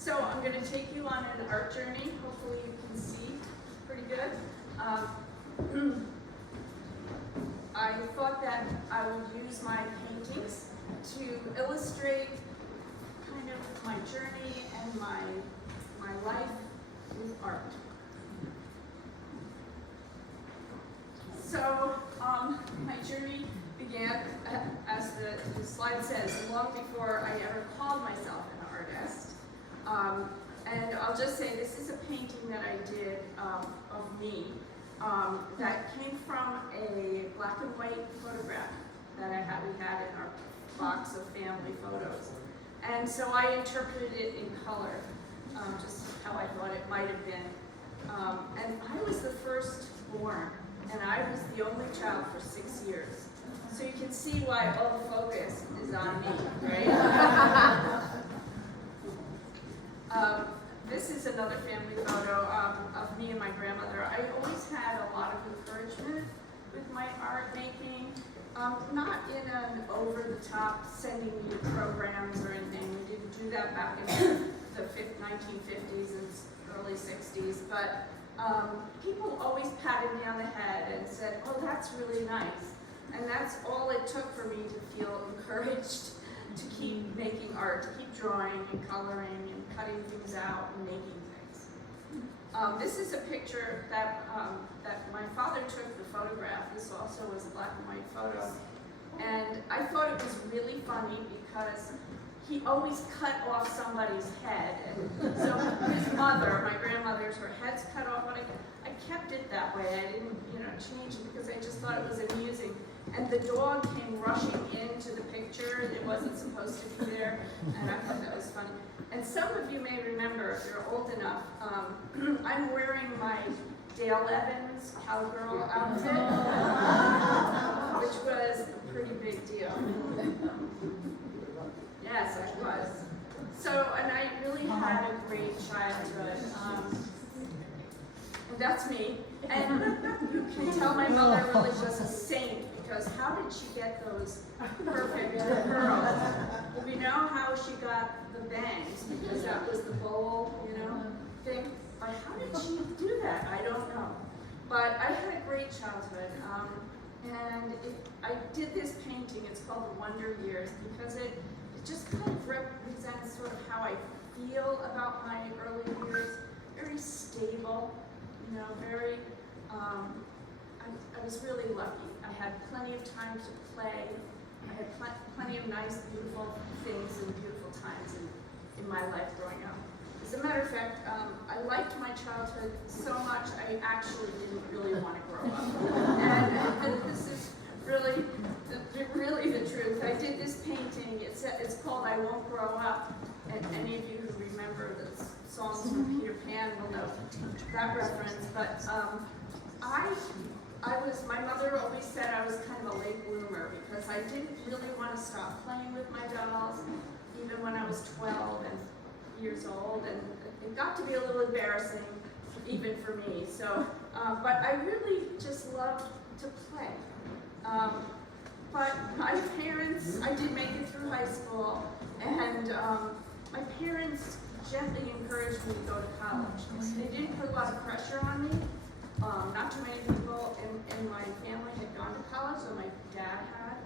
So I'm going to take you on an art journey. Hopefully you can see pretty good. I thought that I would use my paintings to illustrate kind of my journey and my life with art. So my journey began, as the slide says, long before I ever called myself an artist. And I'll just say this is a painting that I did of me that came from a black and white photograph that we had in our box of family photos. And so I interpreted it in color, just how I thought it might have been. And I was the first born, and I was the only child for 6 years. So you can see why all the focus is on me, right? This is another family photo of me and my grandmother. I always had a lot of encouragement with my art making, not in an over-the-top sending me to programs or anything. We didn't do that back in the 1950s and early 60s, but people always patted me on the head and said, "Oh, that's really nice." And that's all it took for me to feel encouraged to keep making art, to keep drawing and coloring and cutting things out and making things. This is a picture that my father took the photograph. This also was a black and white photo. And I thought it was really funny because he always cut off somebody's head. And so his mother, my grandmother's, her head's cut off, but I kept it that way. I didn't, change it because I just thought it was amusing. And the dog came rushing into the picture. It wasn't supposed to be there, and I thought that was funny. And some of you may remember, if you're old enough, I'm wearing my Dale Evans cowgirl outfit, which was a pretty big deal. Yes, I was. So, and I really had a great childhood. And that's me. And you can tell my mother really was a saint, because how did she get those perfect curls? Well, we know how she got the bangs, because that was the bowl, thing. But how did she do that? I don't know. But I had a great childhood. And I did this painting, it's called The Wonder Years, because it just kind of represents sort of how I feel about my early years. Very stable, very, I was really lucky. I had plenty of time to play. I had plenty of nice, beautiful things and beautiful times in my life growing up. As a matter of fact, I liked my childhood so much I actually didn't really want to grow up. And this is really the truth. I did this painting. It's called "I Won't Grow Up," and any of you who remember the songs from Peter Pan will know that reference. But my mother always said I was kind of a late bloomer because I didn't really want to stop playing with my dolls, even when I was 12 years old, and it got to be a little embarrassing, even for me. So, but I really just loved to play. But my parents, I did make it through high school, and my parents gently encouraged me to go to college. They didn't put a lot of pressure on me. Not too many people in my family had gone to college, so my dad had.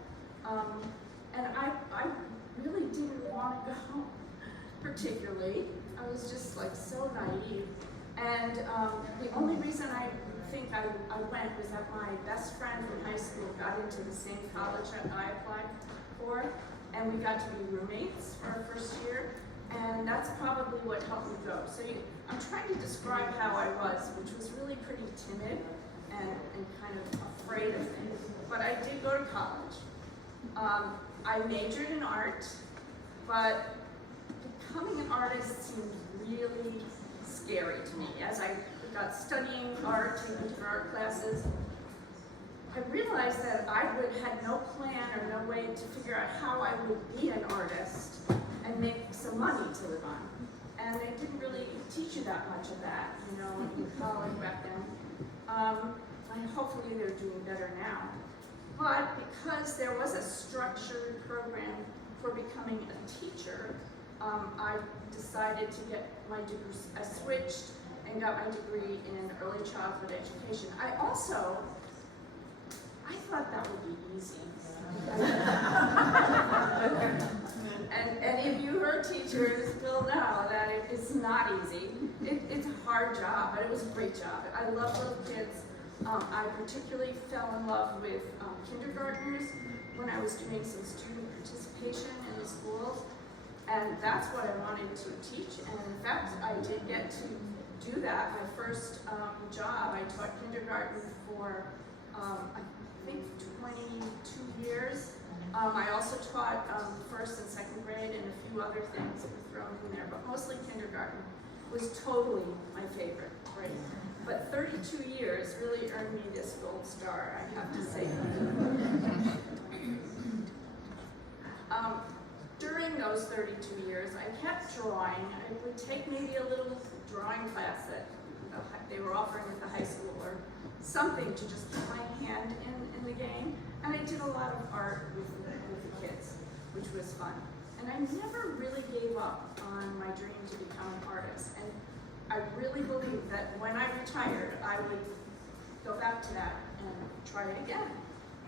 And I really didn't want to go, particularly. I was just like so naive. And the only reason I think I went was that my best friend from high school got into the same college that I applied for, and we got to be roommates for our first year. And that's probably what helped me go. So I'm trying to describe how I was, which was really pretty timid and kind of afraid of things. But I did go to college. I majored in art, but becoming an artist seemed really scary to me. As I got studying art and went to art classes, I realized that I had no plan or no way to figure out how I would be an artist and make some money to live on. And they didn't really teach you that much of that, in college back then. And hopefully they're doing better now. But because there was a structured program for becoming a teacher, I decided to get my degree, I switched and got my degree in early childhood education. I thought that would be easy. and if you heard teachers will know that it's not easy. It's a hard job, but it was a great job. I love little kids. I particularly fell in love with kindergartners when I was doing some student participation in the schools, and that's what I wanted to teach. And in fact, I did get to do that. My first job, I taught kindergarten for I think 22 years. I also taught first and second grade and a few other things that were thrown in there, but mostly kindergarten was totally my favorite, right? But 32 years really earned me this gold star, I have to say. During those 32 years, I kept drawing. I would take maybe a little drawing class that they were offering at the high school or something to just keep my hand in the game. And I did a lot of art with the kids, which was fun. And I never really gave up on my dream to become an artist. And I really believe that when I retired, I would go back to that and try it again.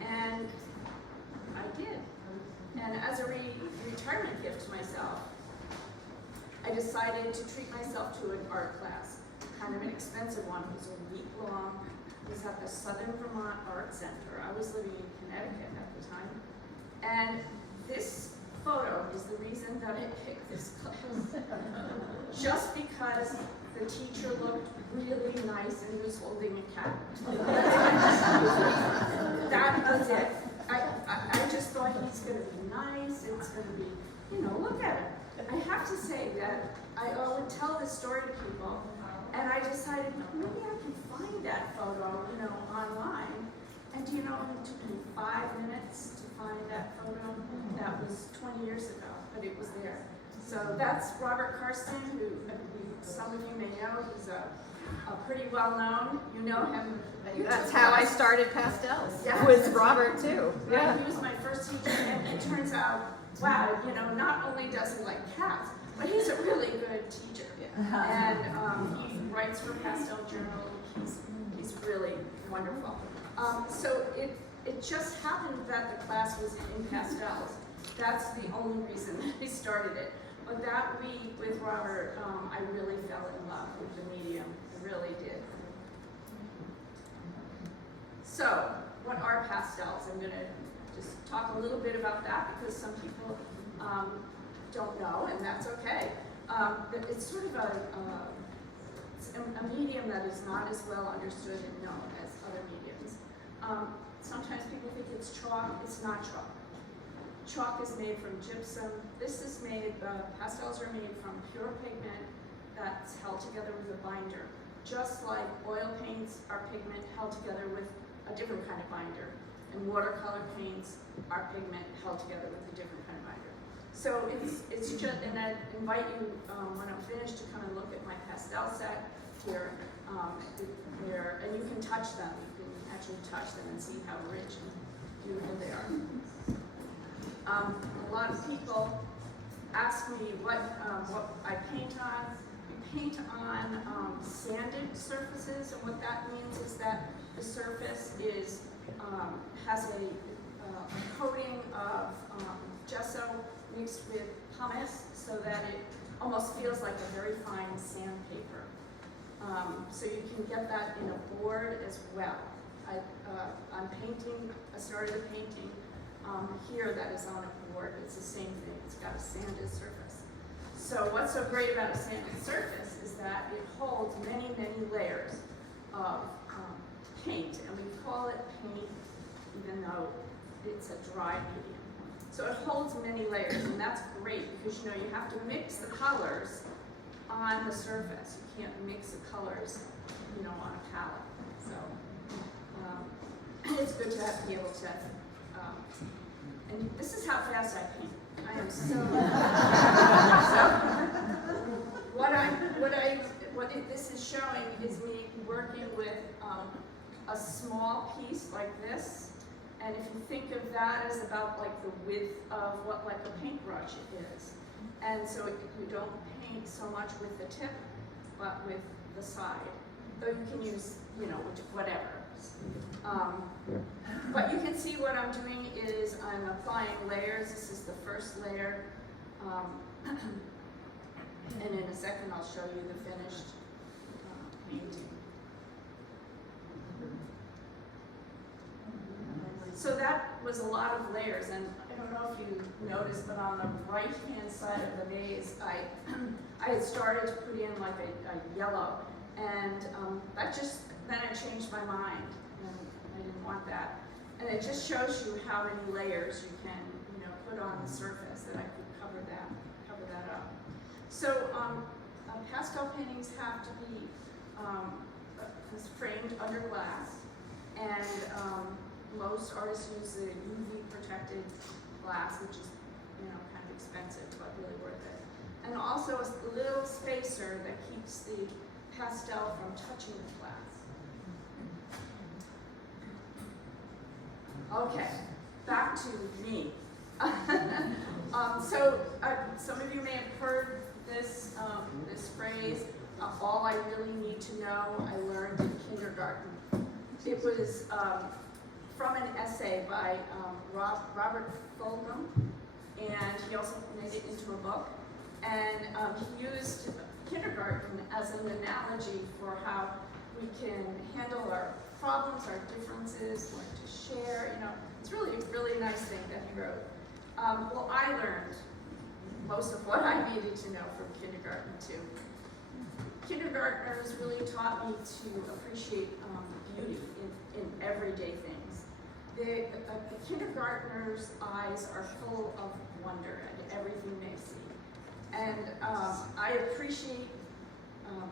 And I did. And as a retirement gift to myself, I decided to treat myself to an art class, kind of an expensive one. It was a week long. It was at the Southern Vermont Art Center. I was living in Connecticut at the time. And this photo is the reason that I picked this class. Just because the teacher looked really nice and was holding a cat. That was it. I just thought he's going to be nice, it's going to be, look at him. I have to say that I would tell this story to people, and I decided maybe I can find that photo, online. And it took me 5 minutes to find that photo. That was 20 years ago, but it was there. So that's Robert Karsten, who some of you may know. He's a pretty well known. You know him. That's how I started Pastels. Yes. With Robert too. Yeah, he was my first teacher, and it turns out, wow, not only does he like cats, but he's a really good teacher. Yeah. And he writes for Pastel Journal. He's really wonderful. So it just happened that the class was in pastels. That's the only reason I started it. But that week with Robert, I really fell in love with the medium. I really did. So, what are pastels? I'm going to just talk a little bit about that because some people don't know, and that's okay. It's sort of a medium that is not as well understood and known as other mediums. Sometimes people think it's chalk. It's not chalk. Chalk is made from gypsum. This is pastels are made from pure pigment that's held together with a binder. Just like oil paints are pigment held together with a different kind of binder. And watercolor paints are pigment held together with a different kind of binder. So it's just, and I invite you when I'm finished to come and look at my pastel set here. And you can touch them. You can actually touch them and see how rich and beautiful they are. A lot of people ask me what I paint on. We paint on sanded surfaces, and what that means is that the surface has a coating of gesso mixed with pumice, so that it almost feels like a very fine sandpaper. So you can get that in a board as well. I'm painting. I started a painting here that is on a board. It's the same thing. It's got a sanded surface. So what's so great about a sanded surface is that it holds many, many layers of paint, and we call it paint even though it's a dry medium. So it holds many layers, and that's great because you have to mix the colors on the surface. You can't mix the colors, on a palette. So it's good to be able to. And this is how fast I paint. I am so. What this is showing is me working with a small piece like this, and if you think of that as about like the width of what like a paintbrush is, And so you don't paint so much with the tip, but with the side. Though you can use, you know, whatever. But you can see what I'm doing is I'm applying layers. This is the first layer. And in a second I'll show you the finished painting. So that was a lot of layers, and I don't know if you noticed, but on the right-hand side of the vase, I had started to put in like a yellow, and then I changed my mind, and I didn't want that. And it just shows you how many layers you can, you know, put on the surface, that I could cover that up. So pastel paintings have to be framed under glass, and most artists use the UV protected glass, which is, you know, kind of expensive, but really worth it. And also a little spacer that keeps the pastel from touching the glass. Okay, back to me. Some of you may have heard this, this phrase, all I really need to know, I learned in kindergarten. It was from an essay by Robert Fulghum, and he also made it into a book. And he used kindergarten as an analogy for how we can handle our problems, our differences, learn to share. You know, it's really a really nice thing that he wrote. Well, I learned most of what I needed to know from kindergarten too. Kindergartners really taught me to appreciate beauty in everyday things. The kindergartner's eyes are full of wonder at everything they see. And I appreciate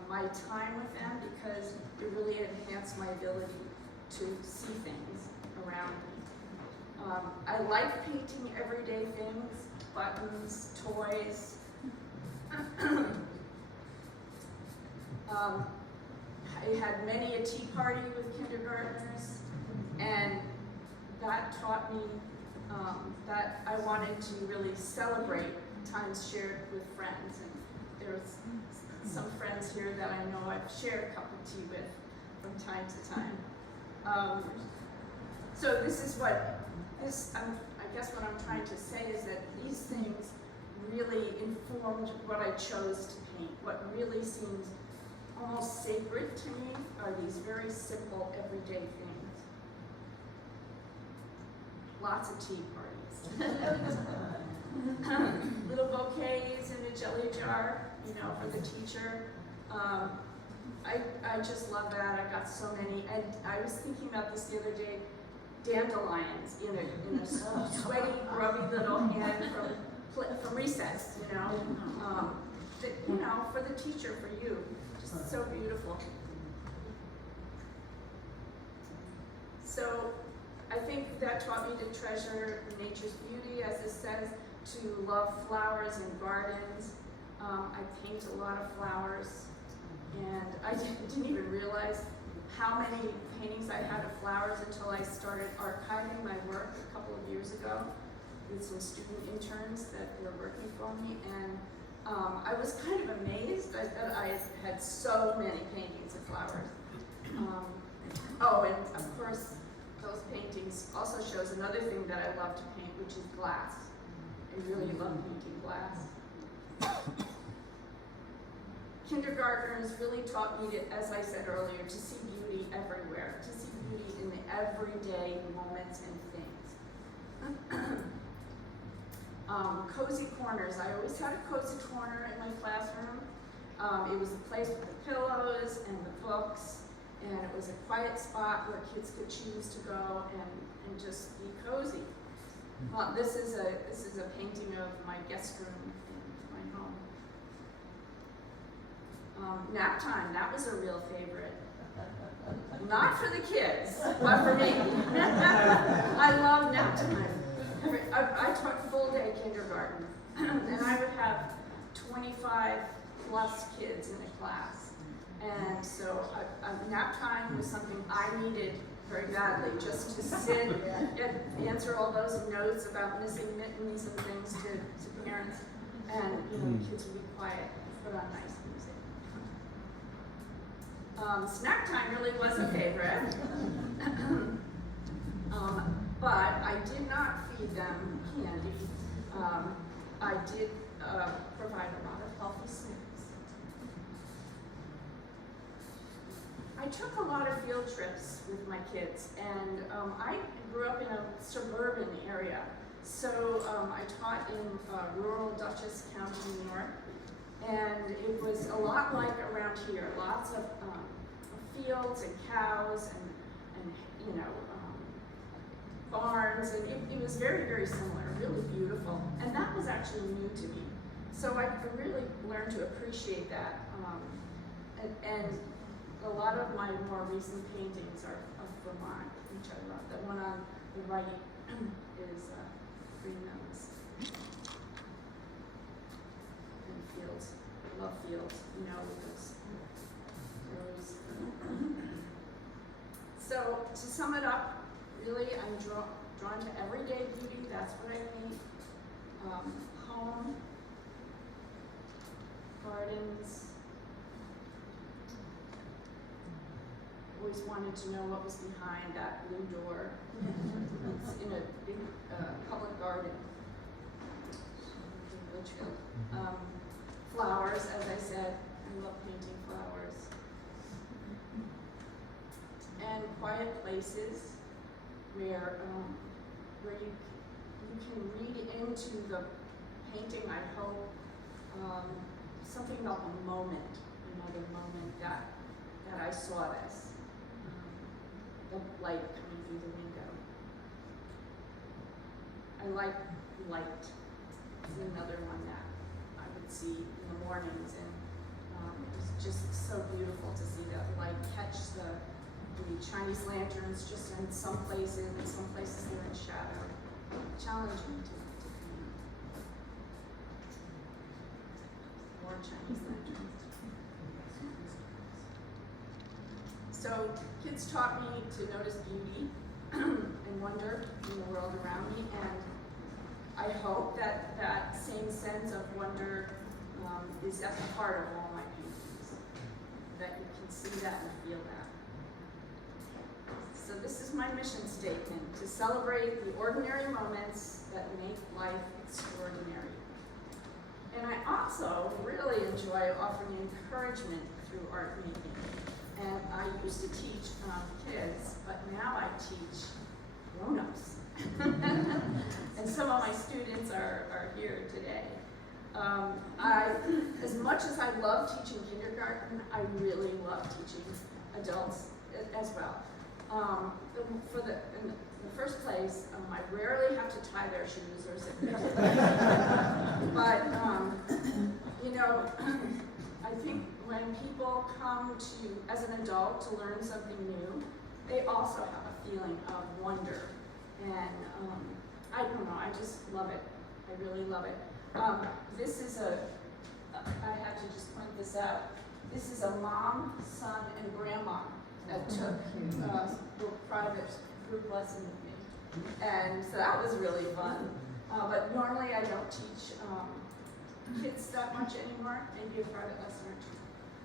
my time with them because it really enhanced my ability to see things around me. I like painting everyday things, buttons, toys. I had many a tea party with kindergartners, and that taught me that I wanted to really celebrate times shared with friends. And there's some friends here that I know I've shared a cup of tea with from time to time. So this is what I guess what I'm trying to say is that these things really informed what I chose to paint. What really seems almost sacred to me are these very simple, everyday things. Lots of tea parties. Little bouquets in a jelly jar, you know, for the teacher. I just love that. I got so many. And I was thinking about this the other day. Dandelions in a sweaty, grubby little hand from recess, you know, for the teacher, for you. Just so beautiful. So I think that taught me to treasure nature's beauty, as it says, to love flowers and gardens. I paint a lot of flowers, and I didn't even realize how many paintings I had of flowers until I started archiving my work a couple of years ago with some student interns that were working for me, and I was kind of amazed that I had so many paintings of flowers. Oh, and of course, those paintings also shows another thing that I love to paint, which is glass. I really love painting glass. Kindergartners really taught me to, as I said earlier, to see beauty everywhere, to see beauty in the everyday moments and things. Cozy corners. I always had a cozy corner in my classroom. It was a place with the pillows and the books, and it was a quiet spot where kids could choose to go and just be cozy. Well, this is a painting of my guest room in my home. Nap time, that was a real favorite. Not for the kids, but for me. I love nap time. I taught full day kindergarten, and I would have 25 plus kids in a class. And so nap time was something I needed very badly, just to sit and answer all those notes about missing mittens and things to parents. and the kids would be quiet, put on nice music. Snack time really was a favorite, but I did not feed them candy. I did provide a lot of healthy snacks. I took a lot of field trips with my kids, and I grew up in a suburban area. So I taught in rural Dutchess County, New York, and it was a lot like around here. Lots of fields and cows and barns, and it was very, very similar, really beautiful. And that was actually new to me. So I really learned to appreciate that. And a lot of my more recent paintings are of Vermont, which I love. The one on the right is Green Mountains and fields. I love fields, with those rows. So to sum it up, really I'm drawn to everyday beauty. That's what I paint. Home, gardens. Always wanted to know what was behind that blue door. It's in a big public garden in Litchfield. Flowers, as I said, I love painting flowers. And quiet places where you can read into the painting, I hope, something about the moment, another moment that I saw this. The light coming through the window. I like light. It's another one that I would see in the mornings, and it's just so beautiful to see that light catch the Chinese lanterns just in some places, and some places they're in shadow. Challenging to paint. More Chinese lanterns. So kids taught me to notice beauty and wonder in the world around me, and I hope that that same sense of wonder is at the heart of all my paintings, that you can see that and feel that. So this is my mission statement: to celebrate the ordinary moments that make life extraordinary. And I also really enjoy offering encouragement through art making. And I used to teach kids, but now I teach grown-ups. And some of my students are here today. As much as I love teaching kindergarten, I really love teaching adults as well. In the first place, I rarely have to tie their shoes or zip their shoes. But, I think when people come to, as an adult, to learn something new, they also have a feeling of wonder. And I don't know, I just love it. I really love it. This is I have to just point this out. This is a mom, son, and grandma that took a private group lesson with me. And so that was really fun. But normally I don't teach kids that much anymore, maybe a private lesson or two.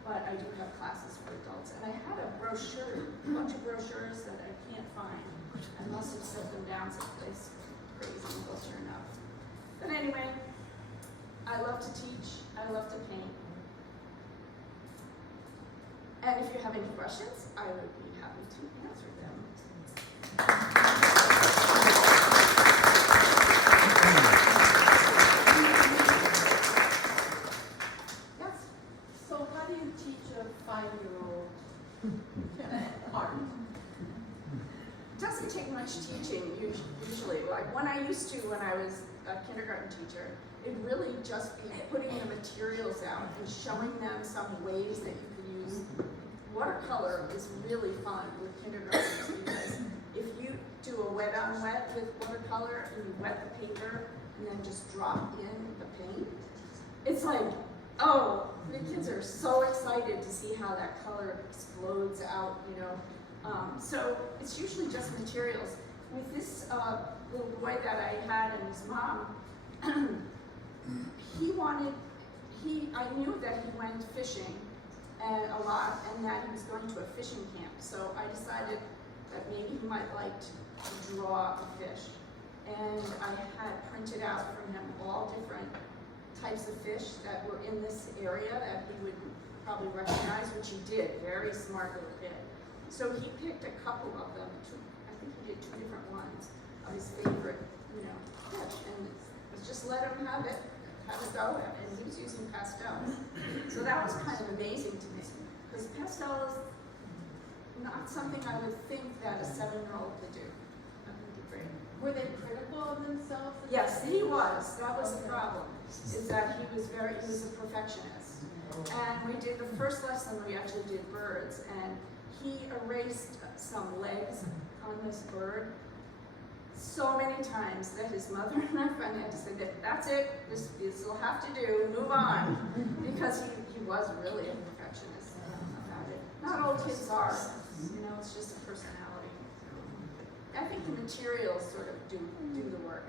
But I do have classes for adults. And I had a brochure, a bunch of brochures that I can't find. I must have set them down someplace crazy and they'll turn up. But anyway, I love to teach, I love to paint. And if you have any questions, I would be happy to answer them. Yes? So how do you teach a 5-year-old art? It doesn't take much teaching usually. Like when I used to, when I was a kindergarten teacher, it'd really just be putting the materials out and showing them some ways that you could use. Watercolor is really fun with kindergartners because if you do a wet on wet with watercolor and you wet the paper and then just drop in the paint, it's like, oh, the kids are so excited to see how that color explodes out, So it's usually just materials. With this little boy that I had and his mom, he wanted I knew that he went fishing and a lot, and that he was going to a fishing camp. So I decided that maybe he might like to draw a fish. And I had printed out from him all different types of fish that were in this area that he would probably recognize, which he did. Very smart little kid. So he picked a couple of them. I think he did 2 different ones of his favorite, fish, and it's just let him have it go, and he was using pastels. So that was kind of amazing to me, because pastel is not something I would think that a 7-year-old could do. I think it's great. Were they critical of themselves? Yes, he was. That was the problem, is that he was a perfectionist. And we did the first lesson, we actually did birds, and he erased some legs on this bird so many times that his mother and I finally had to say that's it, this will have to do, move on, because he was really a perfectionist about it. Not all kids are, it's just a personality. I think the materials sort of do the work.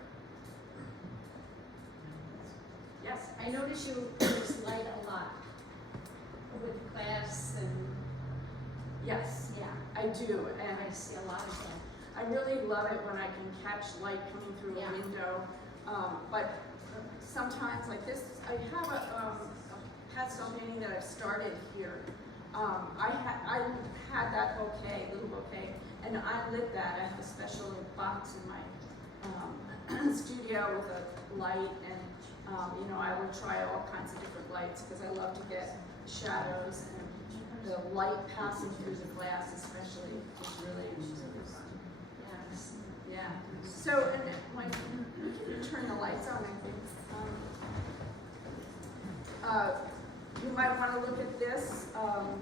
Yes? I notice you use light a lot with class and Yes, yeah, I do, and I see a lot of that. I really love it when I can catch light coming through a Yeah. window, but sometimes like this, I have a pastel painting that I've started here. I had that little bouquet, and I lit that. I have a special box in my studio with a light, and I will try all kinds of different lights because I love to get shadows, and the light passing through the glass especially is really fun. Yes. Yeah. So, and when we can turn the lights on, I think. You might want to look at this.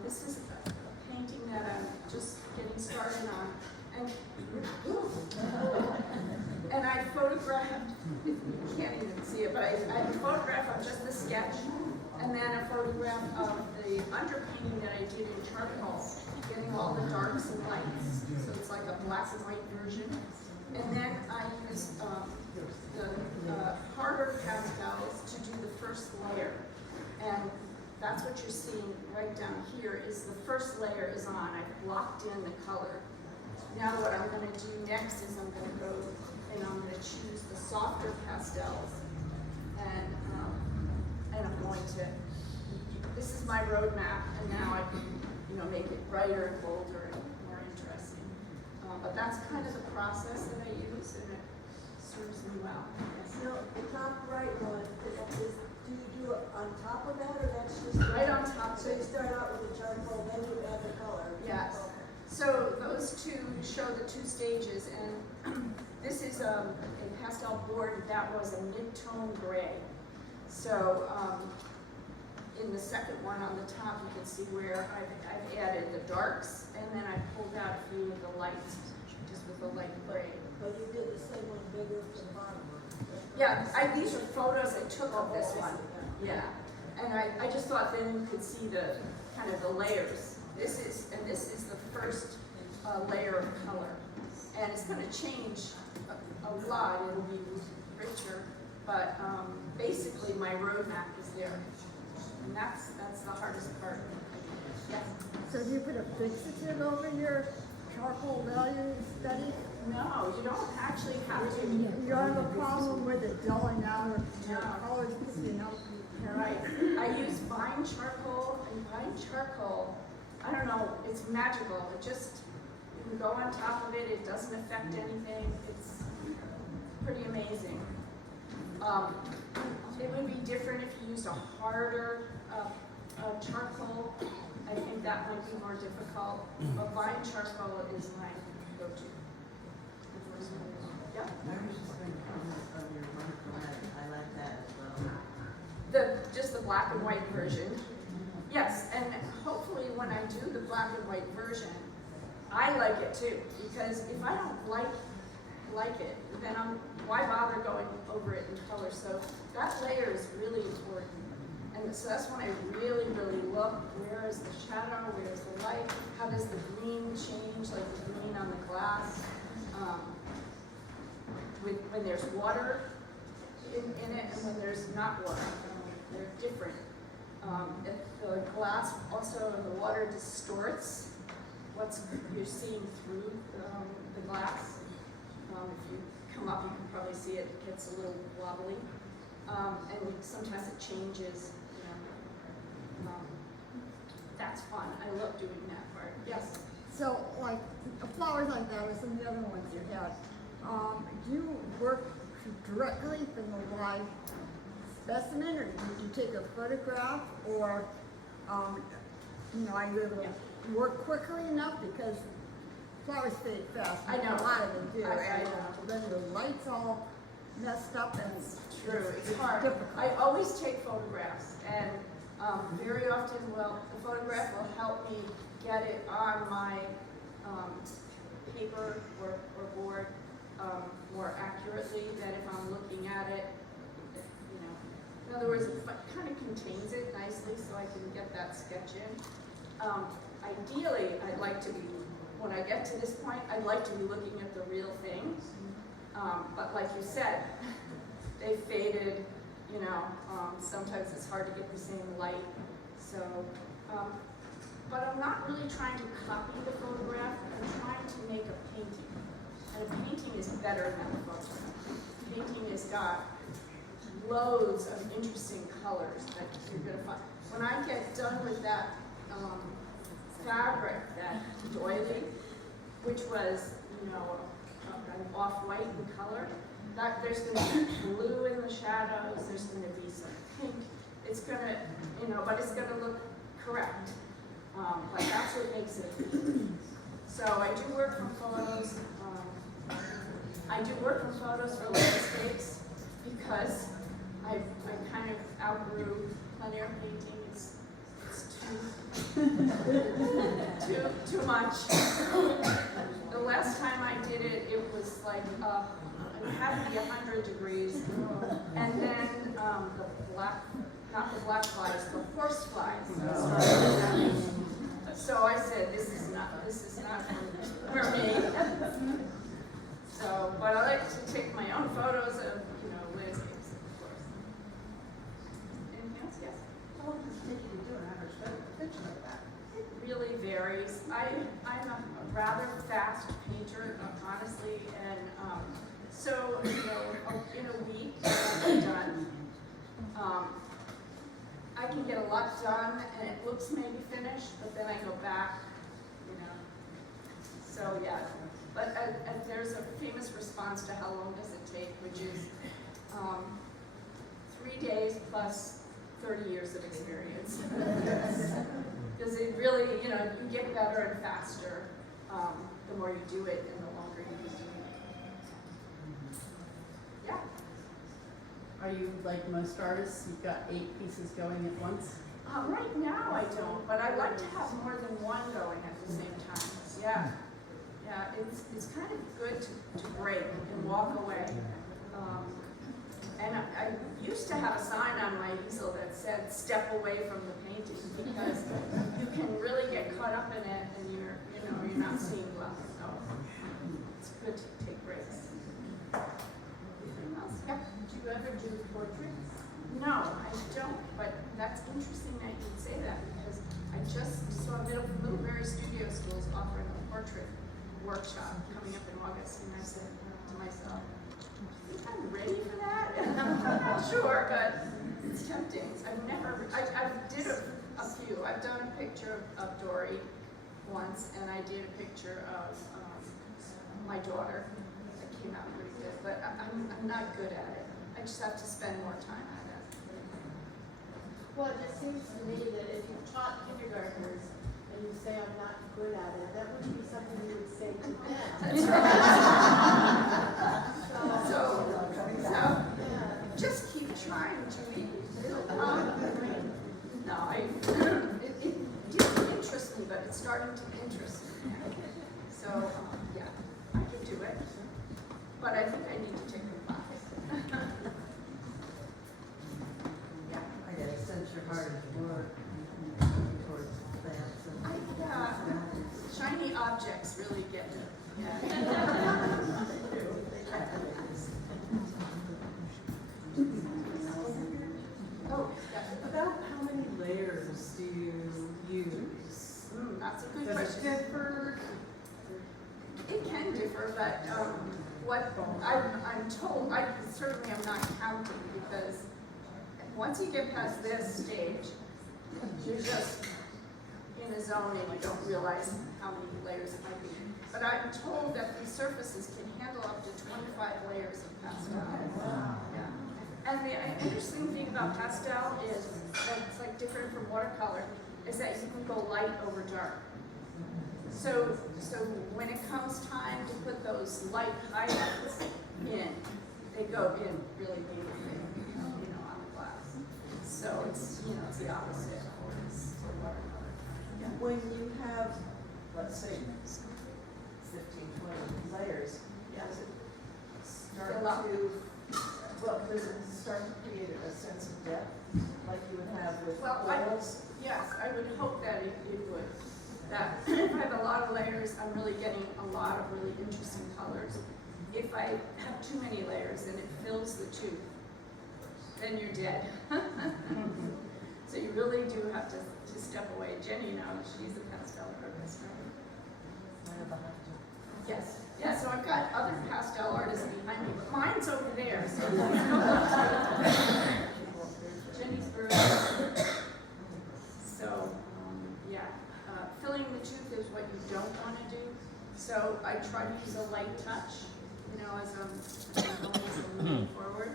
This is a painting that I'm just getting started on, and I photographed. You can't even see it, but I have a photograph of just the sketch, and then a photograph of the underpainting that I did in charcoal, getting all the darks and lights. So it's like a black and white version. And then I used the harder pastels to do the first layer. And that's what you're seeing right down here is the first layer is on. I've blocked in the color. Now what I'm going to do next is I'm going to go and I'm going to choose the softer pastels. And I'm going to, this is my roadmap, and now I can, make it brighter and bolder and more interesting. But that's kind of the process that I use, and it serves me well. Yes. The top right one, do you do it on top of that, or that's just? Right on top of So you it. start out with the charcoal, then you add the color? Yes. Okay. So those two show the 2 stages, and this is a pastel board that was a mid-tone gray. So in the second one on the top, you can see where I've added the darks, and then I pulled out a few of the lights, just with the light gray. But you did the same one bigger for the bottom one? Yeah, these are photos I took of this one. Yeah, and I just thought then you could see the kind of the layers. This is the first layer of color, and it's going to change a lot. It'll be richer, but basically my roadmap is there, and that's the hardest part. Yes. So do you put a fixative over your charcoal value study? No, you don't actually have to. You don't have a problem with it dulling out or No. colors picking up? Right. I use fine charcoal, and fine charcoal, I don't know, it's magical. It just, you can go on top of it, it doesn't affect anything. It's pretty amazing. It would be different if you used a harder charcoal. I think that might be more difficult. But fine charcoal is my go-to. Yeah. I was just going to comment on your monochromatic. I like that as well. Just the black and white version. Yes, and hopefully when I do the black and white version, I like it too, because if I don't like it, then why bother going over it in color? So that layer is really important. And so that's when I really, really look, where is the shadow, where is the light, how does the green change, like the green on the glass. When there's water in it and when there's not water, they're different. The glass also in the water distorts what's you're seeing through the glass. If you come up, you can probably see it gets a little wobbly, and sometimes it changes. That's fun. I love doing that part. Yes. So, like, flowers like that or some of the other ones you had, do you work directly from the live specimen, or did you take a photograph, or, are you able to work quickly enough, because flowers fade fast. I know. A lot of them do. I And know. then the lights all messed up, and It's true. It's hard. difficult. I always take photographs, and very often, the photograph will help me get it on my paper or board more accurately than if I'm looking at it. In other words, it kind of contains it nicely, so I can get that sketch in. Ideally, I'd like to be, when I get to this point, I'd like to be looking at the real thing. But like you said, they faded, sometimes it's hard to get the same light. So, but I'm not really trying to copy the photograph, I'm trying to make a painting. And a painting is better than a photograph. Painting has got loads of interesting colors that you're gonna find. When I get done with that fabric, that doily, which was, an off-white in color, that there's gonna be blue in the shadows, there's gonna be some pink. It's gonna, but it's gonna look correct. But that's what makes it. So I do work from photos. I do work from photos for landscapes because I kind of outgrew plein air painting. It's too much. The last time I did it, it was like it had to be 100 degrees, and then not the black flies, the horse flies started happening. So I said, this is not for me. So, but I like to take my own photos of, landscapes, of course. Anything else? Yes? How long does it take you to do an average picture like that? It really varies. I'm a rather fast painter, honestly, and so, in a week, I'm done. I can get a lot done, and it looks maybe finished, but then I go back, So, yeah. But there's a famous response to how long does it take, which is 3 days plus 30 years of experience. Because it really, you get better and faster the more you do it and the longer you do it. Yeah. Are you like most artists? You've got 8 pieces going at once? Right now I don't, but I like to have more than one going at the same time. Yeah. Yeah, it's kind of good to break and walk away. And I used to have a sign on my easel that said, "Step away from the painting," because you can really get caught up in it, and you're not seeing well. So it's good to take breaks. Anything else? Yeah. Do you ever do portraits? No, I don't. But that's interesting that you'd say that, because I just saw Middlebury Studio Schools offering a portrait workshop coming up in August, and I said to myself, I think I'm ready for that. I'm not sure, but it's tempting. I did a few. I've done a picture of Dory once, and I did a picture of my daughter. That came out pretty good, but I'm not good at it. I just have to spend more time on it. Well, it just seems to me that if you taught kindergartners and you say I'm not good at it, that wouldn't be something you would say to them. That's right. So Yeah. just keep trying, Judy. It'll come. No, it didn't interest me, but it's starting to interest me. So, yeah, I can do it. But I think I need to take a class. Yeah. I get a sense your heart is more towards plants and Shiny objects really get me. Yeah. Oh, yeah. About how many layers I'm told, I certainly am not counting, because once you get past this stage, you're just in a zone and you don't realize how many layers it might be. But I'm told that these surfaces can handle up to 25 layers of pastel. Yeah. And the interesting thing about pastel is that it's like different from watercolor, is that you can go light over dark. So when it comes time to put those light highlights in, they go in really beautifully, on the glass. So it's, it's the opposite of watercolor. Yeah. When you have, let's say, 15, 20 layers, does it start Fill up. does it start to create a sense of depth like you would have with Well, oils? Yes, I would hope that it would. That if I have a lot of layers, I'm really getting a lot of really interesting colors. If I have too many layers and it fills the tube, then you're dead. So you really do have to step away. Jenny, she's a pastel artist, right? Yes. Yeah, so I've got other pastel artists behind me, but mine's over there. So Jenny's brilliant. So, filling the tube is what you don't want to do. So I try to use a light touch, as I'm moving forward.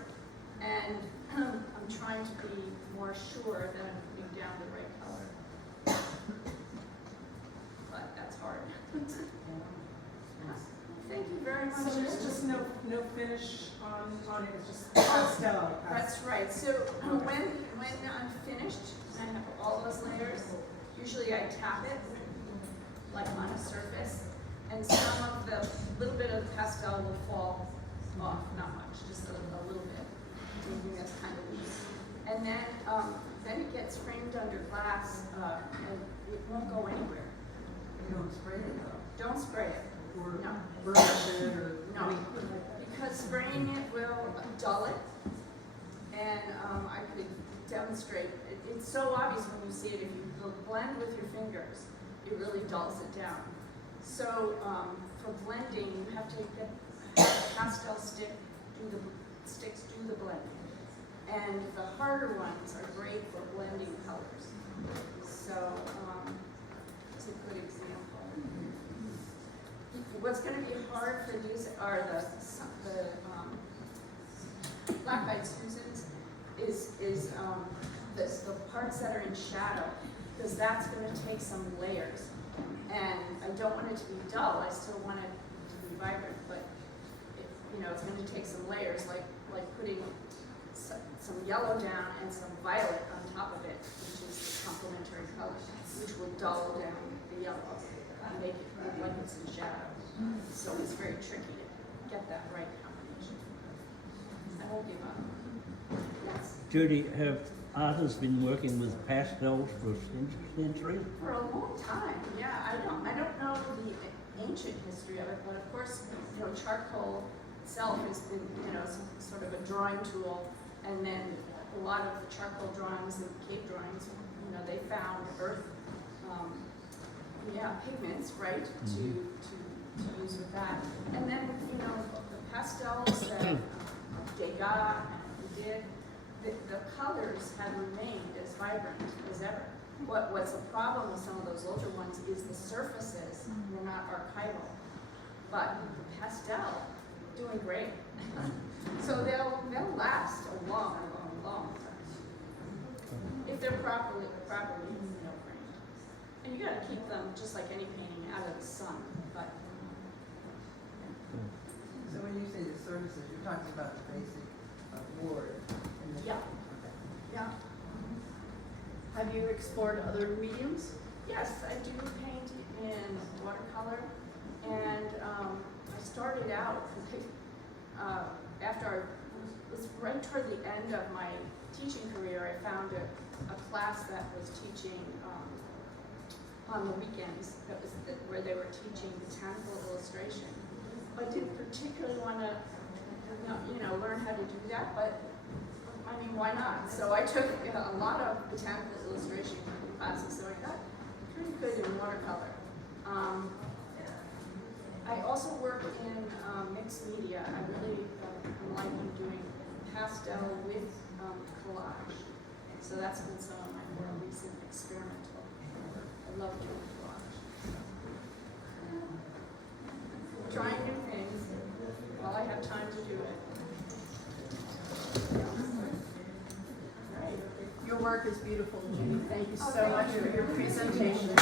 And I'm trying to be more sure that I'm putting down the right color. But that's hard. Thank you very much. So there's just no finish on it, it's just pastel. That's right. So when I'm finished, and I have all those layers, usually I tap it, like on a surface, and some of the little bit of the pastel will fall off, not much, just a little bit, making this kind of weak. And then it gets framed under glass, and it won't go anywhere. You don't spray it though. Don't spray it. Or No. burnish it, or. No, because spraying it will dull it, and I could demonstrate. It's so obvious when you see it. If you blend with your fingers, it really dulls it down. So for blending, you have to get a pastel stick, sticks do the blending. And the harder ones are great for blending colors. So it's a good example. What's going to be hard for these are the black-eyed Susans is the parts that are in shadow, because that's going to take some layers. And I don't want it to be dull. I still want it to be vibrant, but it's going to take some layers, like putting some yellow down and some violet on top of it, which is the complementary color, which will dull down the yellow and make it look like it's in shadow. So it's very tricky to get that right combination. I won't give up. Yes. Judy, have artists been working with pastels for centuries? For a long time, yeah. I don't know the ancient history of it, but of course, charcoal itself has been, sort of a drawing tool, and then a lot of the charcoal drawings and cave drawings, they found earth, pigments, right, to use with that. And then, the pastels that Degas did, the colors have remained as vibrant as ever. What's a problem with some of those older ones is the surfaces were not archival, but the pastel doing great. So they'll last a long time if they're properly framed. And you got to keep them just like any painting out of the sun. But So when you say the surfaces, you're talking about the basic board. And the, yeah. Okay. Yeah. Have you explored other mediums? Yes, I do paint in watercolor, and I started out after it was right toward the end of my teaching career. I found a class that was teaching on the weekends. That was where they were teaching botanical illustration. I didn't particularly want to, learn how to do that, but I mean, why not? So I took a lot of botanical illustration classes, so I got pretty good in watercolor. I also work in mixed media. I pastel with collage. So that's been some of my more recent experimental work. I love doing collage. Trying new things while I have time to do it. Your work is beautiful, Judy. Thank you so thank much you. for your presentation.